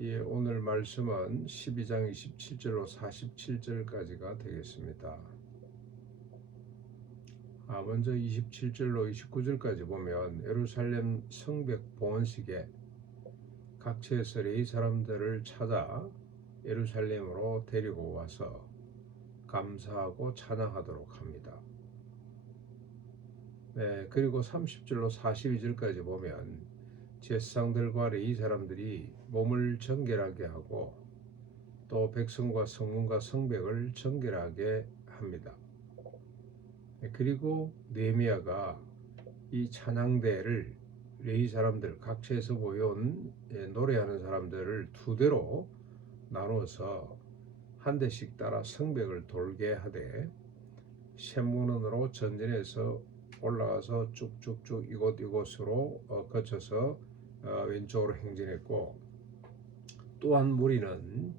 오늘 말씀은 12장 27절로 47절까지가 되겠습니다. 먼저 27절로 29절까지 보면 예루살렘 성벽 봉헌식에 각처에서 레위 사람들을 찾아 예루살렘으로 데리고 와서 감사하고 찬양하도록 합니다. 그리고 30절로 42절까지 보면 제사장들과 레위 사람들이 몸을 정결하게 하고 또 백성과 성문과 성벽을 정결하게 합니다. 그리고 느헤미야가 이 찬양대를 레위 사람들 각처에서 모여온 노래하는 사람들을 두 대로 나누어서 한 대씩 따라 성벽을 돌게 하되 샘문으로 전진해서 올라가서 쭉쭉쭉 이곳으로 거쳐서 왼쪽으로 행진했고, 또한 무리는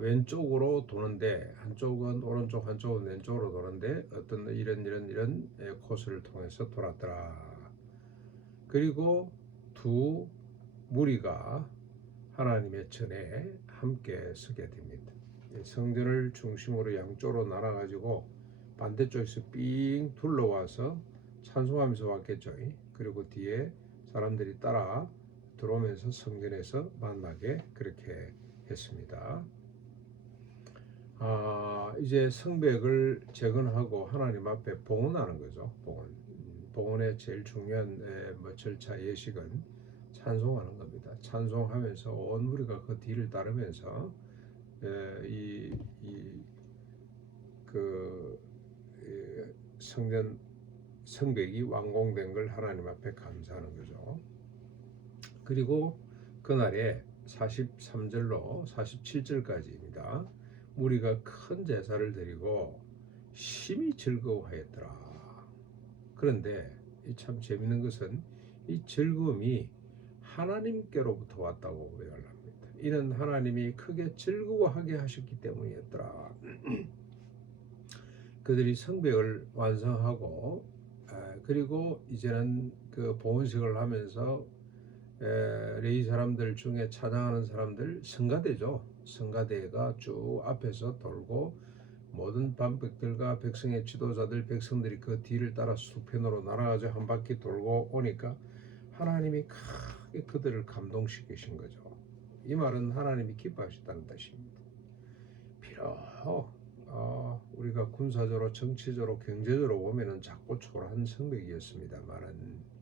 왼쪽으로 도는데 한쪽은 오른쪽 한쪽은 왼쪽으로 도는데 어떤 이런 코스를 통해서 돌았더라. 그리고 두 무리가 하나님의 전에 함께 서게 됩니다. 성전을 중심으로 양쪽으로 나눠가지고 반대쪽에서 삥 둘러와서 찬송하면서 왔겠죠. 그리고 뒤에 사람들이 따라 들어오면서 성전에서 만나게 그렇게 했습니다. 이제 성벽을 재건하고 하나님 앞에 봉헌하는 거죠. 봉헌의 제일 중요한 절차 예식은 찬송하는 겁니다. 찬송하면서 온 무리가 그 뒤를 따르면서 성벽이 완공된 걸 하나님 앞에 감사하는 거죠. 그리고 그날에 43절로 47절까지입니다. 무리가 큰 제사를 드리고 심히 즐거워하였더라. 그런데 참 재밌는 것은 이 즐거움이 하나님께로부터 왔다고 고백을 합니다. 이는 하나님이 크게 즐거워하게 하셨기 때문이었더라. 그들이 성벽을 완성하고 그리고 이제는 그 봉헌식을 하면서 레위 사람들 중에 찬양하는 사람들 성가대죠. 성가대가 쭉 앞에서 돌고 모든 반백들과 백성의 지도자들 백성들이 그 뒤를 따라 수편으로 날아가서 한 바퀴 돌고 오니까 하나님이 크게 그들을 감동시키신 거죠. 이 말은 하나님이 기뻐하셨다는 뜻입니다. 비록 우리가 군사적으로 정치적으로 경제적으로 보면은 작고 초라한 성벽이었습니다만은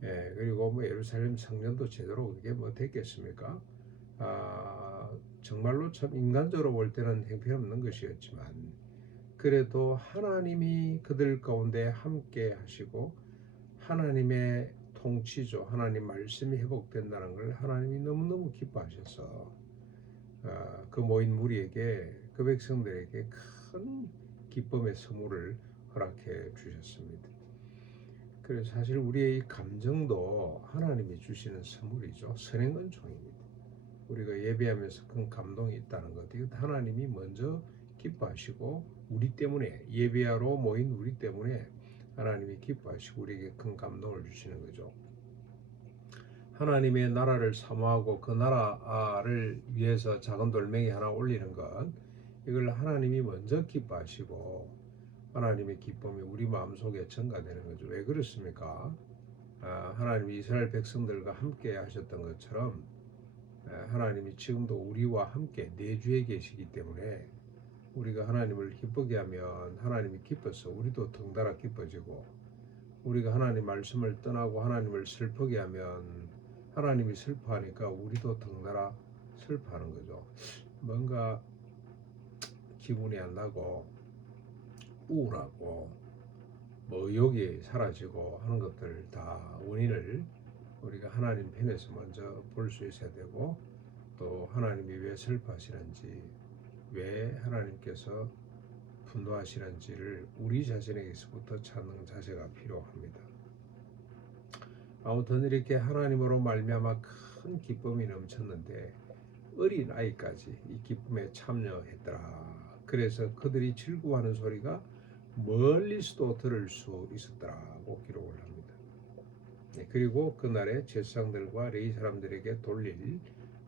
그리고 예루살렘 성전도 제대로 그게 됐겠습니까? 정말로 참 인간적으로 볼 때는 형편없는 것이었지만 그래도 하나님이 그들 가운데 함께 하시고 하나님의 통치죠. 하나님 말씀이 회복된다는 걸 하나님이 너무너무 기뻐하셔서 그 모인 무리에게 그 백성들에게 큰 기쁨의 선물을 허락해 주셨습니다. 그래서 사실 우리의 감정도 하나님이 주시는 선물이죠. 선행은총입니다. 우리가 예배하면서 큰 감동이 있다는 것, 이것 하나님이 먼저 기뻐하시고 우리 때문에 예배하러 모인 우리 때문에 하나님이 기뻐하시고 우리에게 큰 감동을 주시는 거죠. 하나님의 나라를 사모하고 그 나라를 위해서 작은 돌멩이 하나 올리는 것, 이걸 하나님이 먼저 기뻐하시고 하나님의 기쁨이 우리 마음속에 전가되는 거죠. 왜 그렇습니까? 하나님이 이스라엘 백성들과 함께 하셨던 것처럼 하나님이 지금도 우리와 함께 내주에 계시기 때문에 우리가 하나님을 기쁘게 하면 하나님이 기뻐서 우리도 덩달아 기뻐지고, 우리가 하나님 말씀을 떠나고 하나님을 슬프게 하면 하나님이 슬퍼하니까 우리도 덩달아 슬퍼하는 거죠. 뭔가 기분이 안 나고 우울하고 의욕이 사라지고 하는 것들 다 원인을 우리가 하나님 편에서 먼저 볼 수 있어야 되고, 또 하나님이 왜 슬퍼하시는지, 왜 하나님께서 분노하시는지를 우리 자신에게서부터 찾는 자세가 필요합니다. 아무튼 이렇게 하나님으로 말미암아 큰 기쁨이 넘쳤는데 어린 아이까지 이 기쁨에 참여했더라. 그래서 그들이 즐거워하는 소리가 멀리서도 들을 수 있었더라고 기록을 합니다. 그리고 그날에 제사장들과 레위 사람들에게 돌릴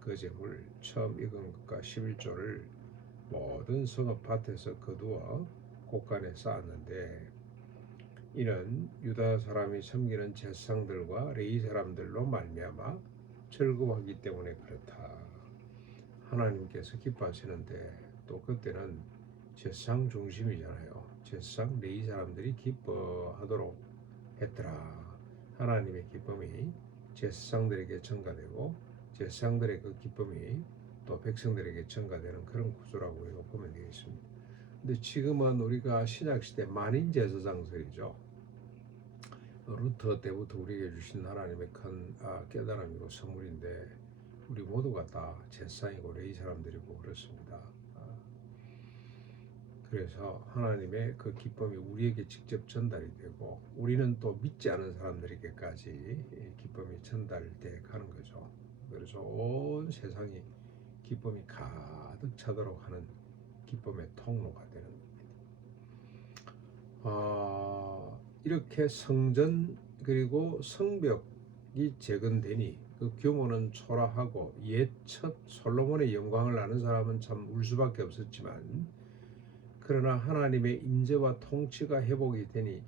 그 재물 처음 익은 것과 11조를 모든 성읍밭에서 거두어 곳간에 쌓았는데 이는 유다 사람이 섬기는 제사장들과 레위 사람들로 말미암아 즐거워하기 때문에 그렇다. 하나님께서 기뻐하시는데 또 그때는 제사장 중심이잖아요. 제사장 레위 사람들이 기뻐하도록 했더라. 하나님의 기쁨이 제사장들에게 전가되고 제사장들의 그 기쁨이 또 백성들에게 전가되는 그런 구조라고 우리가 보면 되겠습니다. 근데 지금은 우리가 신약시대 만인 제사장설이죠. 루터 때부터 우리에게 주신 하나님의 큰 깨달음이고 선물인데 우리 모두가 다 제사장이고 레위 사람들이고 그렇습니다. 그래서 하나님의 그 기쁨이 우리에게 직접 전달이 되고 우리는 또 믿지 않은 사람들에게까지 기쁨이 전달돼 가는 거죠. 그래서 온 세상이 기쁨이 가득 차도록 하는 기쁨의 통로가 되는 겁니다. 이렇게 성전 그리고 성벽이 재건되니 그 규모는 초라하고 옛 첫 솔로몬의 영광을 아는 사람은 참 울 수밖에 없었지만 그러나 하나님의 임재와 통치가 회복이 되니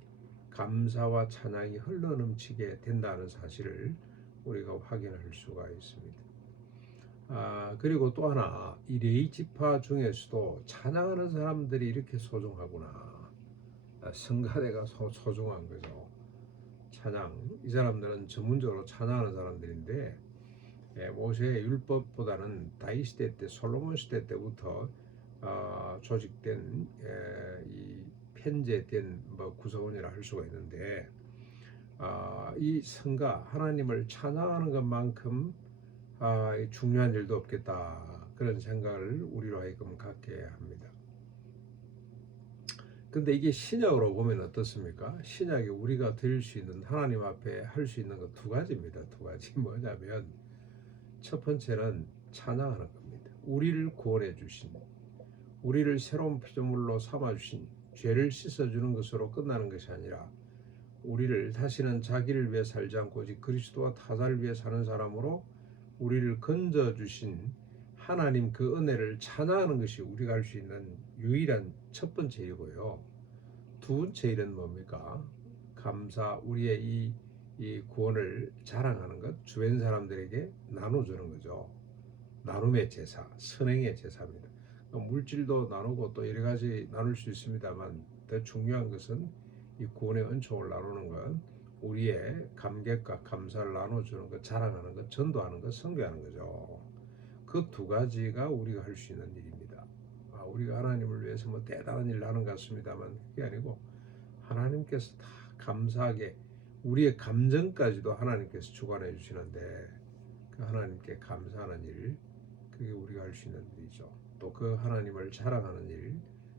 감사와 찬양이 흘러넘치게 된다는 사실을 우리가 확인할 수가 있습니다. 그리고 또 하나 이 레위 지파 중에서도 찬양하는 사람들이 이렇게 소중하구나. 성가대가 소중한 거죠. 찬양. 이 사람들은 전문적으로 찬양하는 사람들인데 모세의 율법보다는 다윗 시대 때 솔로몬 시대 때부터 조직된 이 편제된 구성원이라 할 수가 있는데 이 성가 하나님을 찬양하는 것만큼 중요한 일도 없겠다 그런 생각을 우리로 하여금 갖게 합니다. 근데 이게 신약으로 보면 어떻습니까? 신약에 우리가 드릴 수 있는 하나님 앞에 할 수 있는 것 두 가지입니다. 두 가지 뭐냐면 첫 번째는 찬양하는 겁니다. 우리를 구원해 주신 우리를 새로운 피조물로 삼아주신 죄를 씻어주는 것으로 끝나는 것이 아니라 우리를 다시는 자기를 위해 살지 않고 오직 그리스도와 타자를 위해 사는 사람으로 우리를 건져주신 하나님 그 은혜를 찬양하는 것이 우리가 할 수 있는 유일한 첫 번째 일이고요. 두 번째 일은 뭡니까? 감사, 우리의 이 구원을 자랑하는 것, 주변 사람들에게 나눠주는 거죠. 나눔의 제사, 선행의 제사입니다. 물질도 나누고 또 여러 가지 나눌 수 있습니다만 더 중요한 것은 이 구원의 은총을 나누는 것, 우리의 감격과 감사를 나눠주는 것, 자랑하는 것, 전도하는 것, 선교하는 거죠. 그 두 가지가 우리가 할 수 있는 일입니다. 우리가 하나님을 위해서 뭐 대단한 일을 하는 것 같습니다만 그게 아니고 하나님께서 다 감사하게 우리의 감정까지도 하나님께서 주관해 주시는데 그 하나님께 감사하는 일, 그게 우리가 할 수 있는 일이죠. 또 그 하나님을 자랑하는 일,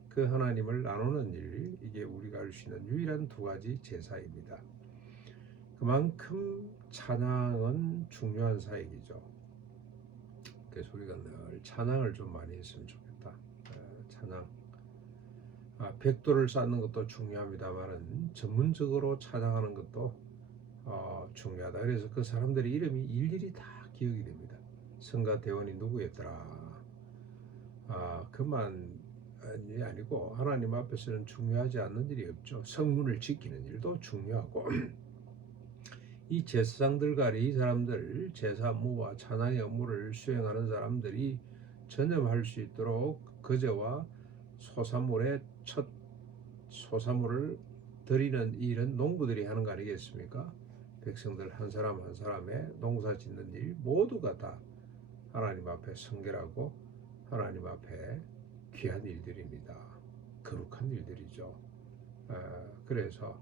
그 하나님을 나누는 일, 이게 우리가 할 수 있는 유일한 두 가지 제사입니다. 그만큼 찬양은 중요한 사역이죠. 그래서 우리가 늘 찬양을 좀 많이 했으면 좋겠다. 찬양. 백도를 쌓는 것도 중요합니다만은 전문적으로 찬양하는 것도 중요하다. 그래서 그 사람들의 이름이 일일이 다 기억이 됩니다. 성가 대원이 누구였더라. 그만이 아니고 하나님 앞에서는 중요하지 않는 일이 없죠. 성문을 지키는 일도 중요하고 이 제사장들과 이 사람들 제사무와 찬양의 업무를 수행하는 사람들이 전념할 수 있도록 거제와 소산물의 첫 소산물을 드리는 일은 농부들이 하는 거 아니겠습니까? 백성들 한 사람 한 사람의 농사 짓는 일 모두가 다 하나님 앞에 성결하고 하나님 앞에 귀한 일들입니다. 거룩한 일들이죠. 그래서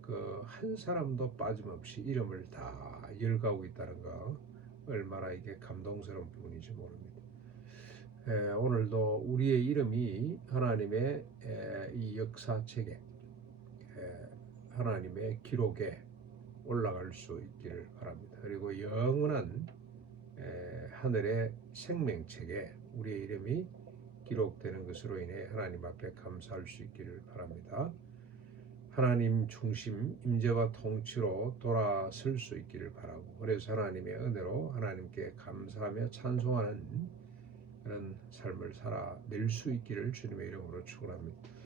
그 한 사람도 빠짐없이 이름을 다 열거하고 있다는 거 얼마나 이게 감동스러운 부분인지 모릅니다. 오늘도 우리의 이름이 하나님의 이 역사책에 하나님의 기록에 올라갈 수 있기를 바랍니다. 그리고 영원한 하늘의 생명책에 우리의 이름이 기록되는 것으로 인해 하나님 앞에 감사할 수 있기를 바랍니다. 하나님 중심 임재와 통치로 돌아설 수 있기를 바라고, 그래서 하나님의 은혜로 하나님께 감사하며 찬송하는 그런 삶을 살아낼 수 있기를 주님의 이름으로 축원합니다.